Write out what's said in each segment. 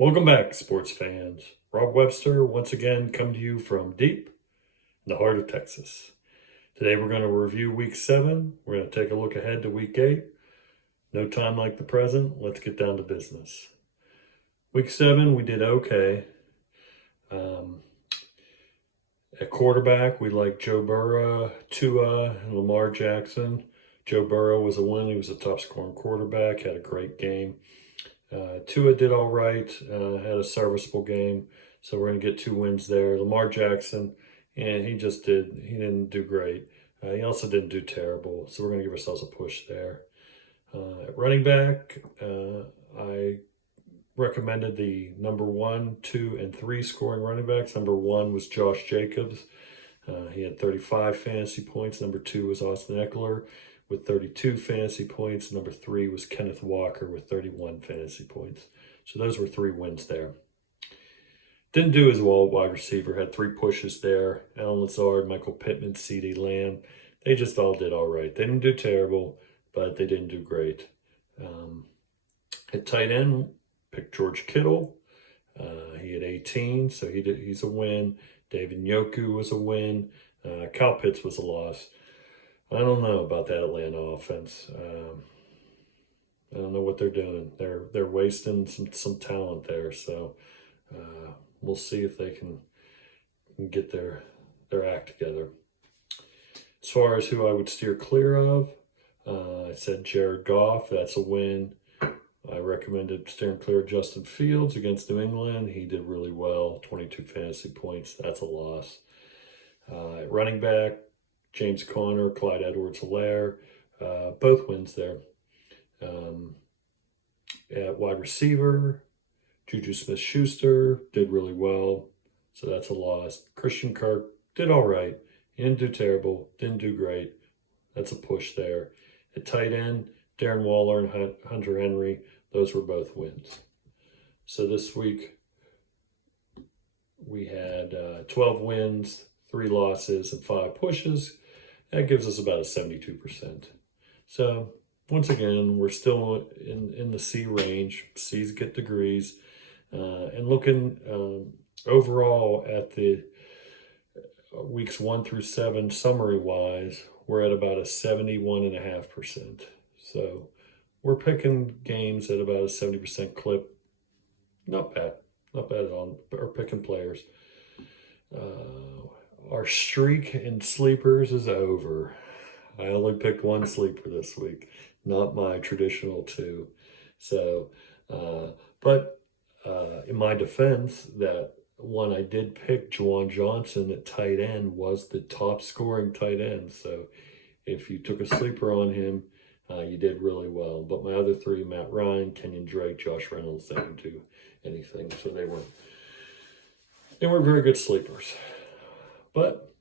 Welcome back, sports fans. Rob Webster once again come to you from deep in the heart of Texas. Today we're going to review week 7. We're going to take a look ahead to week 8. No time like the present. Let's get down to business. Week 7, we did okay. At quarterback, we liked Joe Burrow, Tua, and Lamar Jackson. Joe Burrow was a win. He was a top scoring quarterback, had a great game. Tua did all right, had a serviceable game, so we're going to get 2 wins there. Lamar Jackson, and he didn't do great. He also didn't do terrible, so we're going to give ourselves a push there. At running back, I recommended the number 1, 2, and 3 scoring running backs. Number 1 was Josh Jacobs. He had 35 fantasy points. Number 2 was Austin Eckler with 32 fantasy points. Number 3 was Kenneth Walker with 31 fantasy points. So those were 3 wins there. Didn't do as well at wide receiver. Had 3 pushes there. Alan Lazard, Michael Pittman, CeeDee Lamb. They just all did all right. They didn't do terrible, but they didn't do great. At tight end, picked George Kittle. He had 18, so he's a win. David Njoku was a win. Kyle Pitts was a loss. I don't know about that Atlanta offense. I don't know what they're doing. They're wasting some talent there. So we'll see if they can get their act together. As far as who I would steer clear of, I said Jared Goff. That's a win. I recommended steering clear of Justin Fields against New England. He did really well, 22 fantasy points. That's a loss. Running back, James Conner, Clyde Edwards-Helaire, both wins there. At wide receiver, Juju Smith-Schuster did really well, so that's a loss. Christian Kirk did all right. He didn't do terrible, didn't do great. That's a push there. At tight end, Darren Waller and Hunter Henry, those were both wins. So this week we had 12 wins, 3 losses, and 5 pushes. That gives us about a 72%. So once again, we're still in the C range. C's get degrees. And looking overall at the weeks 1 through 7 summary-wise, we're at about a 71.5%. So we're picking games at about a 70% clip. Not bad. Not bad at all. Or picking players. Our streak in sleepers is over. I only picked 1 sleeper this week, not my traditional 2. So, but in my defense, that one I did pick, Juwan Johnson at tight end, was the top scoring tight end. So if you took a sleeper on him, you did really well. But my other 3, Matt Ryan, Kenyon Drake, Josh Reynolds, they didn't do anything. So they weren't very good sleepers. But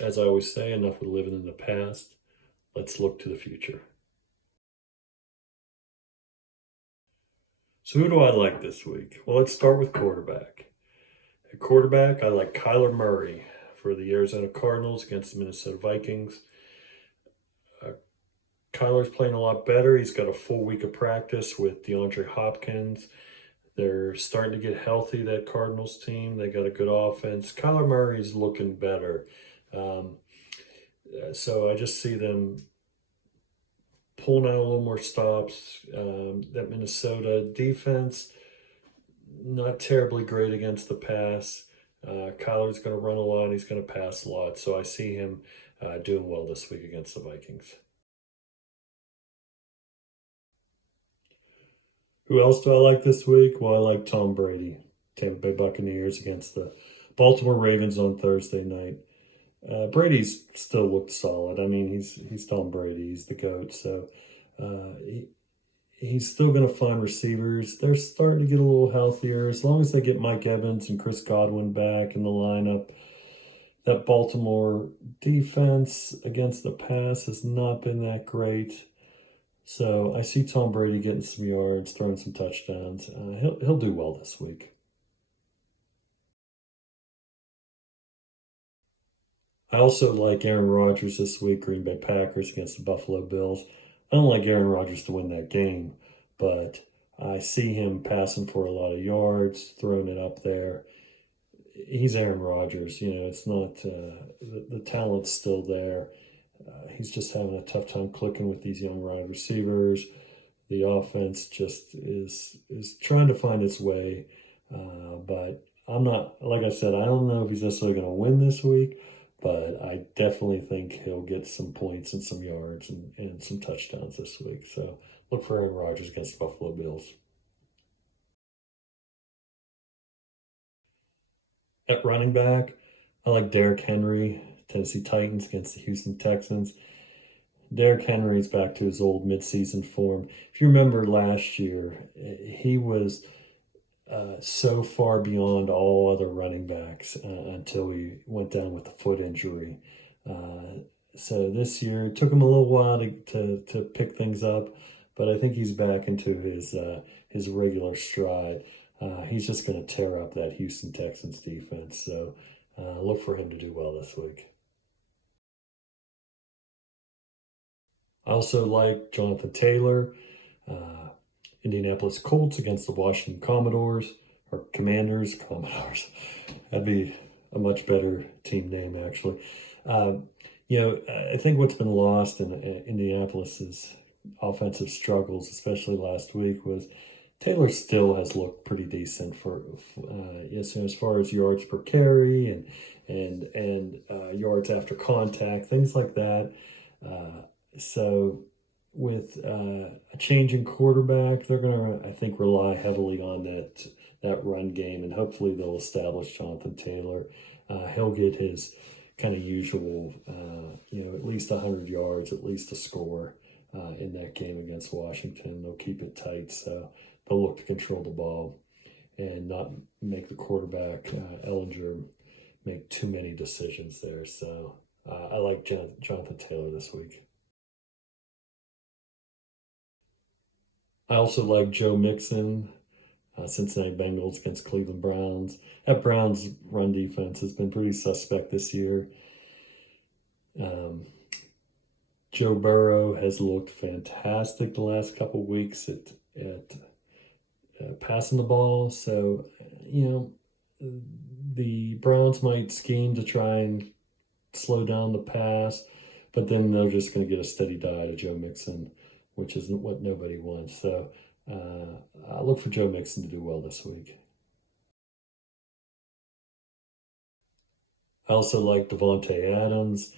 as I always say, enough with living in the past. Let's look to the future. So who do I like this week? Well, let's start with quarterback. At quarterback, I like Kyler Murray for the Arizona Cardinals against the Minnesota Vikings. Kyler's playing a lot better. He's got a full week of practice with DeAndre Hopkins. They're starting to get healthy, that Cardinals team. They got a good offense. Kyler Murray's looking better. So I just see them pulling out a little more stops. That Minnesota defense, not terribly great against the pass. Kyler's going to run a lot. He's going to pass a lot. So I see him doing well this week against the Vikings. Who else do I like this week? Well, I like Tom Brady, Tampa Bay Buccaneers against the Baltimore Ravens on Thursday night. Brady's still looked solid. I mean, he's Tom Brady. He's the GOAT. So he's still going to find receivers. They're starting to get a little healthier. As long as they get Mike Evans and Chris Godwin back in the lineup, that Baltimore defense against the pass has not been that great. So I see Tom Brady getting some yards, throwing some touchdowns. He'll do well this week. I also like Aaron Rodgers this week, Green Bay Packers against the Buffalo Bills. I don't like Aaron Rodgers to win that game, but I see him passing for a lot of yards, throwing it up there. He's Aaron Rodgers. It's not the talent's still there. He's just having a tough time clicking with these young wide receivers. The offense just is trying to find its way, but I'm not, like I said, I don't know if he's necessarily going to win this week, but I definitely think he'll get some points and some yards and some touchdowns this week. So look for Aaron Rodgers against the Buffalo Bills. At running back, I like Derrick Henry, Tennessee Titans against the Houston Texans. Derrick Henry's back to his old midseason form. If you remember last year, he was so far beyond all other running backs until he went down with the foot injury. So this year, it took him a little while to pick things up, but I think he's back into his regular stride. He's just going to tear up that Houston Texans defense. So look for him to do well this week. I also like Jonathan Taylor, uh, Indianapolis Colts against the Washington Commodores, or Commanders. That'd be a much better team name, actually. Um, I think what's been lost in Indianapolis's offensive struggles, especially last week, was Taylor still has looked pretty decent for yes, as far as yards per carry and yards after contact, things like that. Uh, so with a changing quarterback, they're going to, I think, rely heavily on that run game, and hopefully they'll establish Jonathan Taylor. He'll get his kind of usual, at least 100 yards, at least a score in that game against Washington. They'll keep it tight, so they'll look to control the ball and not make the quarterback, Ellinger, make too many decisions there. So I like Jonathan Taylor this week. I also like Joe Mixon, Cincinnati Bengals against Cleveland Browns. That Browns run defense has been pretty suspect this year. Um, Joe Burrow has looked fantastic the last couple weeks at passing the ball. So, the Browns might scheme to try and slow down the pass, but then they're just going to get a steady diet of Joe Mixon, which is what nobody wants. So I look for Joe Mixon to do well this week. I also like Devontae Adams,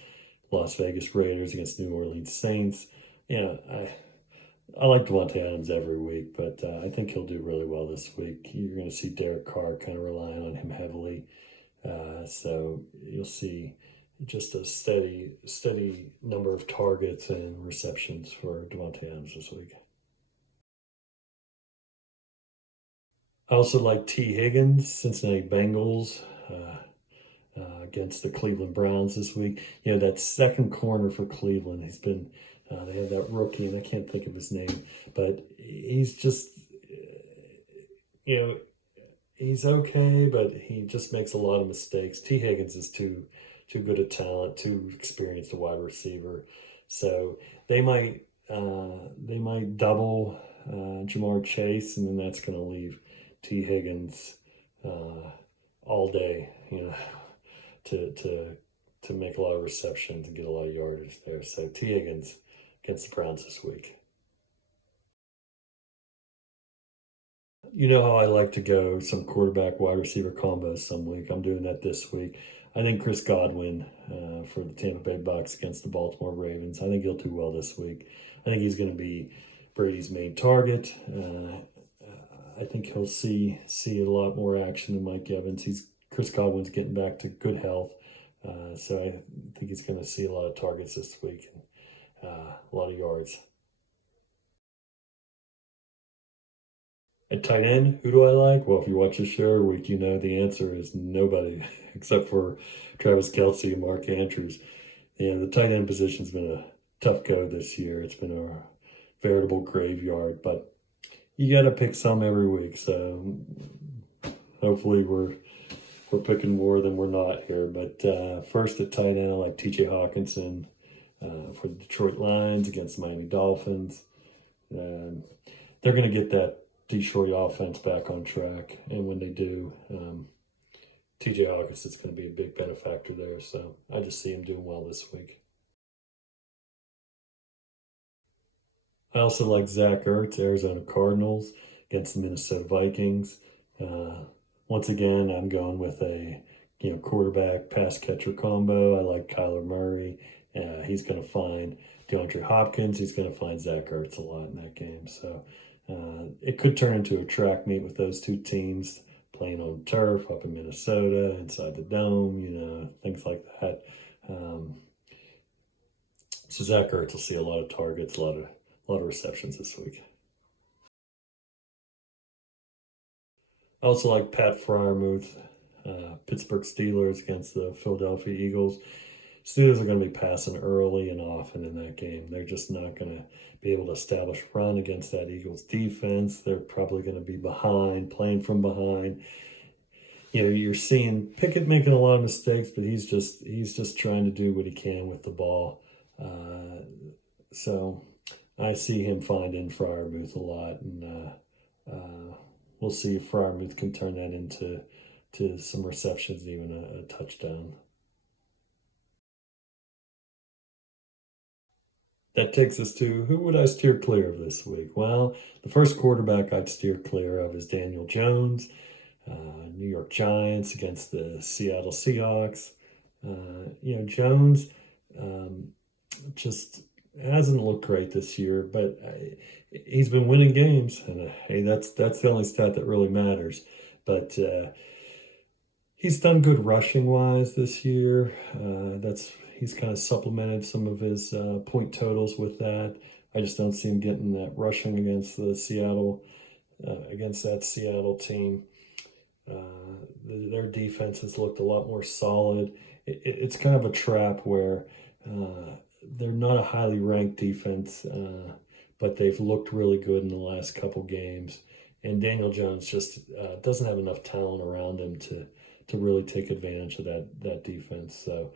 Las Vegas Raiders against New Orleans Saints. I like Devontae Adams every week, but I think he'll do really well this week. You're going to see Derek Carr kind of relying on him heavily. So you'll see just a steady number of targets and receptions for Devontae Adams this week. I also like T. Higgins, Cincinnati Bengals, against the Cleveland Browns this week. That second corner for Cleveland, they had that rookie, and I can't think of his name, but he's just, he's okay, but he just makes a lot of mistakes. T. Higgins is too good a talent, too experienced a wide receiver. So they might double Jamar Chase, and then that's going to leave T. Higgins all day, to make a lot of receptions and get a lot of yardage there. So T. Higgins against the Browns this week. You know how I like to go some quarterback wide receiver combos some week. I'm doing that this week. I think Chris Godwin for the Tampa Bay Bucks against the Baltimore Ravens. I think he'll do well this week. I think he's going to be Brady's main target. I think he'll see a lot more action than Mike Evans. Chris Godwin's getting back to good health, so I think he's going to see a lot of targets this week and a lot of yards. At tight end, who do I like? Well, if you watch the show every week, you know the answer is nobody except for Travis Kelce and Mark Andrews. The tight end position's been a tough go this year. It's been a veritable graveyard, but you got to pick some every week. So hopefully we're picking more than we're not here. But first at tight end, I like T.J. Hawkinson for the Detroit Lions against the Miami Dolphins. They're going to get that Detroit offense back on track. And when they do, TJ Hawkins is going to be a big benefactor there. So I just see him doing well this week. I also like Zach Ertz, Arizona Cardinals against the Minnesota Vikings. Once again, I'm going with a quarterback pass catcher combo. I like Kyler Murray. He's going to find DeAndre Hopkins. He's going to find Zach Ertz a lot in that game. So it could turn into a track meet with those two teams playing on turf up in Minnesota, inside the dome, things like that. So Zach Ertz will see a lot of targets, a lot of receptions this week. I also like Pat Freiermuth, Pittsburgh Steelers against the Philadelphia Eagles. Steelers are going to be passing early and often in that game. They're just not going to be able to establish a run against that Eagles defense. They're probably going to be behind, playing from behind. You're seeing Pickett making a lot of mistakes, but he's just trying to do what he can with the ball. So I see him finding Freiermuth a lot, and we'll see if Freiermuth can turn that into some receptions, even a touchdown. That takes us to who would I steer clear of this week? Well, the first quarterback I'd steer clear of is Daniel Jones, New York Giants against the Seattle Seahawks. Jones just hasn't looked great this year, but he's been winning games, and hey, that's the only stat that really matters. But he's done good rushing wise this year. He's kind of supplemented some of his point totals with that. I just don't see him getting that rushing against the against that Seattle team. Their defense has looked a lot more solid. It's kind of a trap where they're not a highly ranked defense, but they've looked really good in the last couple games. And Daniel Jones just doesn't have enough talent around him to really take advantage of that defense. So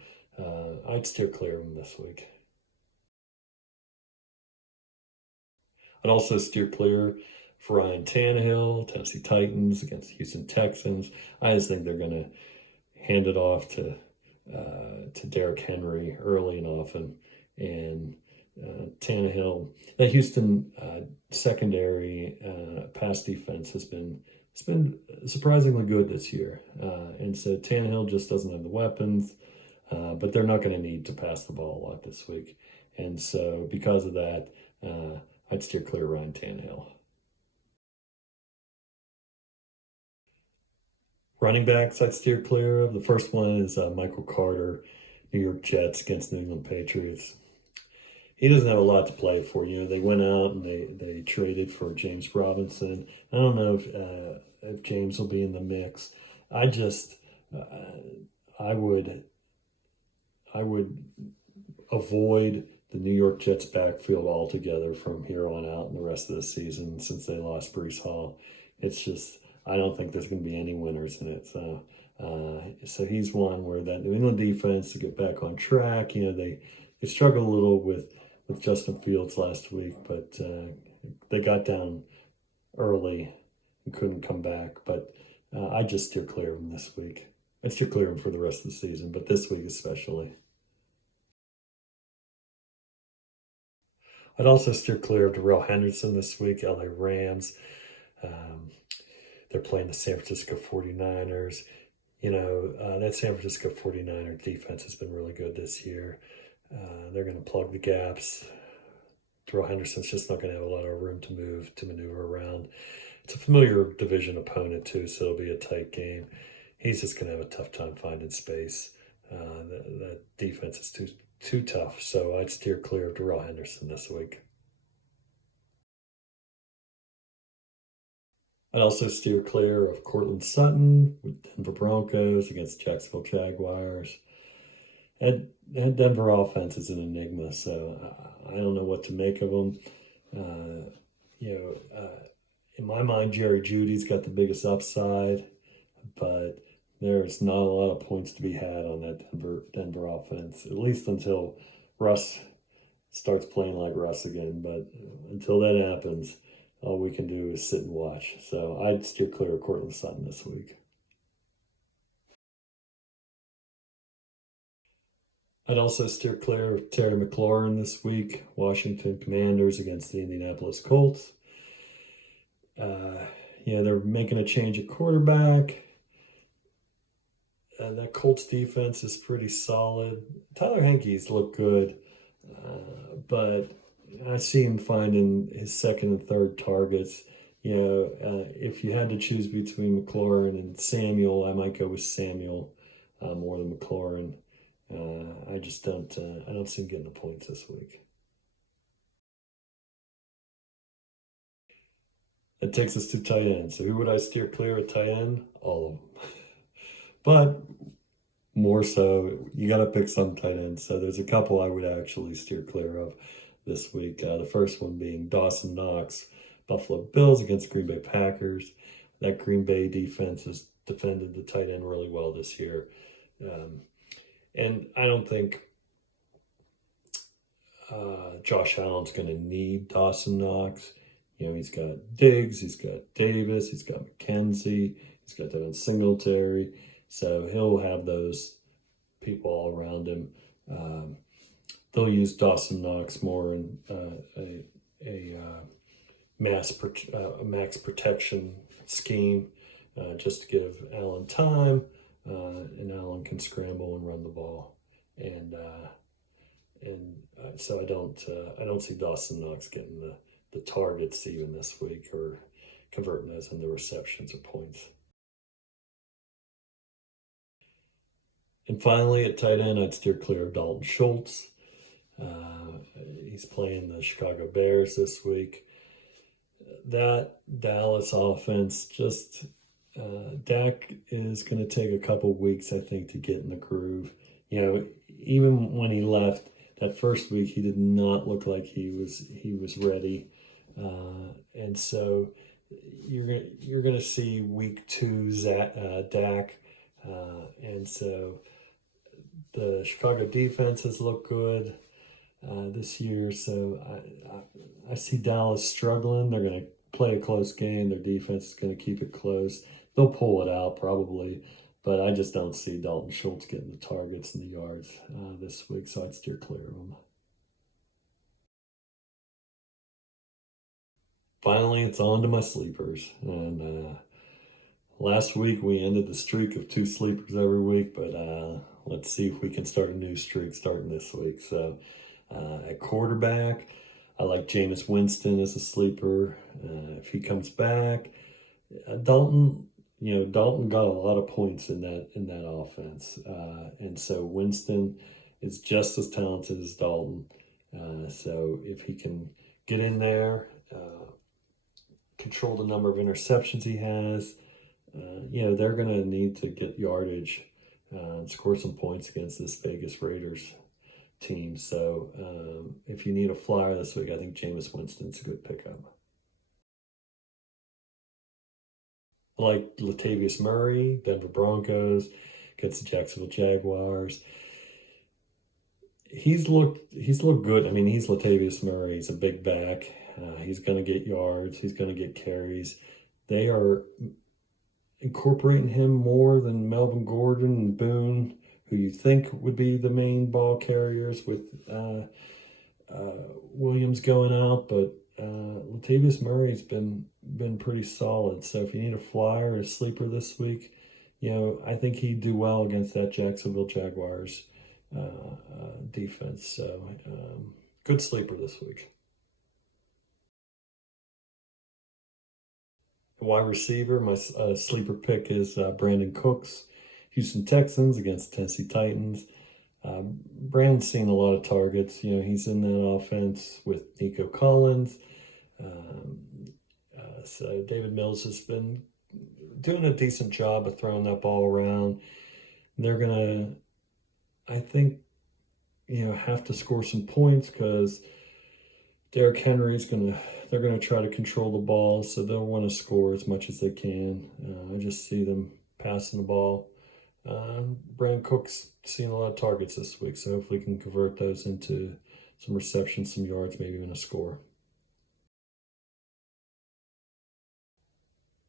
I'd steer clear of him this week. I'd also steer clear for Ryan Tannehill, Tennessee Titans against the Houston Texans. I just think they're going to hand it off to Derrick Henry early and often. And Tannehill, that Houston secondary pass defense has been surprisingly good this year. And so Tannehill just doesn't have the weapons, but they're not going to need to pass the ball a lot this week. And so because of that, I'd steer clear of Ryan Tannehill. Running backs I'd steer clear of. The first one is Michael Carter, New York Jets against New England Patriots. He doesn't have a lot to play for. They went out and they traded for James Robinson. I don't know if James will be in the mix. I would avoid the New York Jets backfield altogether from here on out in the rest of the season since they lost Breece Hall. It's just, I don't think there's going to be any winners in it. So he's one where that New England defense to get back on track. They struggled a little with Justin Fields last week, but they got down early and couldn't come back. But I just steer clear of them this week. I'd steer clear of them for the rest of the season, but this week especially. I'd also steer clear of Darrell Henderson this week, LA Rams. They're playing the San Francisco 49ers. That San Francisco 49er defense has been really good this year. They're going to plug the gaps. Darrell Henderson's just not going to have a lot of room to maneuver around. It's a familiar division opponent too, so it'll be a tight game. He's just going to have a tough time finding space. That defense is too tough, so I'd steer clear of Darrell Henderson this week. I'd also steer clear of Cortland Sutton with Denver Broncos against Jacksonville Jaguars. And Denver offense is an enigma, so I don't know what to make of them. In my mind, Jerry Jeudy's got the biggest upside, but there's not a lot of points to be had on that Denver offense, at least until Russ starts playing like Russ again. But until that happens, all we can do is sit and watch. So I'd steer clear of Cortland Sutton this week. I'd also steer clear of Terry McLaurin this week. Washington Commanders against the Indianapolis Colts. They're making a change at quarterback. That Colts defense is pretty solid. Tyler Henke's looked good, but I see him finding his second and third targets. If you had to choose between McLaurin and Samuel, I might go with Samuel more than McLaurin. I just don't. I don't see him getting the points this week. It takes us to tight end. So who would I steer clear at tight end? All of them. But more so, you got to pick some tight ends. So there's a couple I would actually steer clear of this week. The first one being Dawson Knox, Buffalo Bills against Green Bay Packers. That Green Bay defense has defended the tight end really well this year. And I don't think Josh Allen's going to need Dawson Knox. He's got Diggs, he's got Davis, he's got McKenzie, he's got Devin Singletary. So he'll have those people all around him. They'll use Dawson Knox more in a max protection scheme just to give Allen time, and Allen can scramble and run the ball. So I don't see Dawson Knox getting the targets even this week or converting those into receptions or points. And finally, at tight end, I'd steer clear of Dalton Schultz. He's playing the Chicago Bears this week. That Dallas offense, Dak is going to take a couple weeks, I think, to get in the groove. Even when he left that first week, he did not look like he was ready, and so you're gonna see week 2 Dak, and so the Chicago defense has looked good this year. So I see Dallas struggling. They're going to play a close game. Their defense is going to keep it close. They'll pull it out probably, but I just don't see Dalton Schultz getting the targets and the yards this week, so I'd steer clear of them. Finally, it's on to my sleepers. And last week we ended the streak of 2 sleepers every week, but let's see if we can start a new streak starting this week. So at quarterback, I like Jameis Winston as a sleeper. If he comes back, Dalton got a lot of points in that offense, and so Winston is just as talented as Dalton. So if he can get in there, control the number of interceptions he has, they're going to need to get yardage and score some points against this Vegas Raiders team. So if you need a flyer this week, I think Jameis Winston's a good pickup. I like Latavius Murray, Denver Broncos, against the Jacksonville Jaguars. He's looked good. I mean, he's Latavius Murray. He's a big back. He's going to get yards. He's going to get carries. They are incorporating him more than Melvin Gordon and Boone, who you think would be the main ball carriers with Williams going out, but Latavius Murray's been pretty solid. So if you need a flyer or a sleeper this week, I think he'd do well against that Jacksonville Jaguars defense. So good sleeper this week. Wide receiver, my sleeper pick is Brandon Cooks, Houston Texans against Tennessee Titans. Brandon's seen a lot of targets. He's in that offense with Nico Collins. So David Mills has been doing a decent job of throwing that ball around. They're going to, I think, have to score some points because Derrick Henry's they're going to try to control the ball, so they'll want to score as much as they can. I just see them passing the ball. Brandon Cook's seen a lot of targets this week, so hopefully he can convert those into some receptions, some yards, maybe even a score.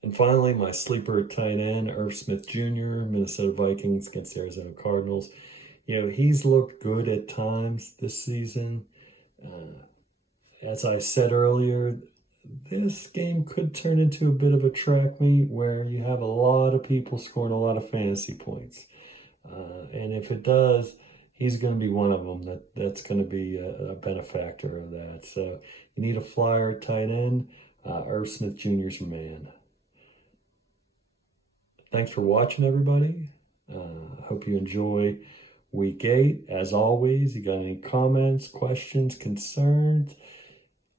And finally, my sleeper at tight end, Irv Smith Jr., Minnesota Vikings against the Arizona Cardinals. He's looked good at times this season. As I said earlier, this game could turn into a bit of a track meet where you have a lot of people scoring a lot of fantasy points. And if it does, he's going to be one of them that's going to be a benefactor of that. So you need a flyer at tight end. Irv Smith Jr.'s your man. Thanks for watching, everybody. Hope you enjoy week 8. As always, you got any comments, questions, concerns,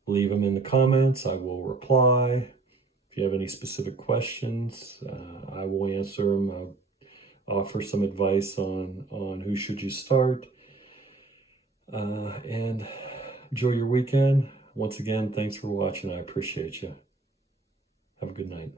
leave them in the comments. I will reply. If you have any specific questions, I will answer them. I'll offer some advice on who should you start. And enjoy your weekend. Once again, thanks for watching. I appreciate you. Have a good night.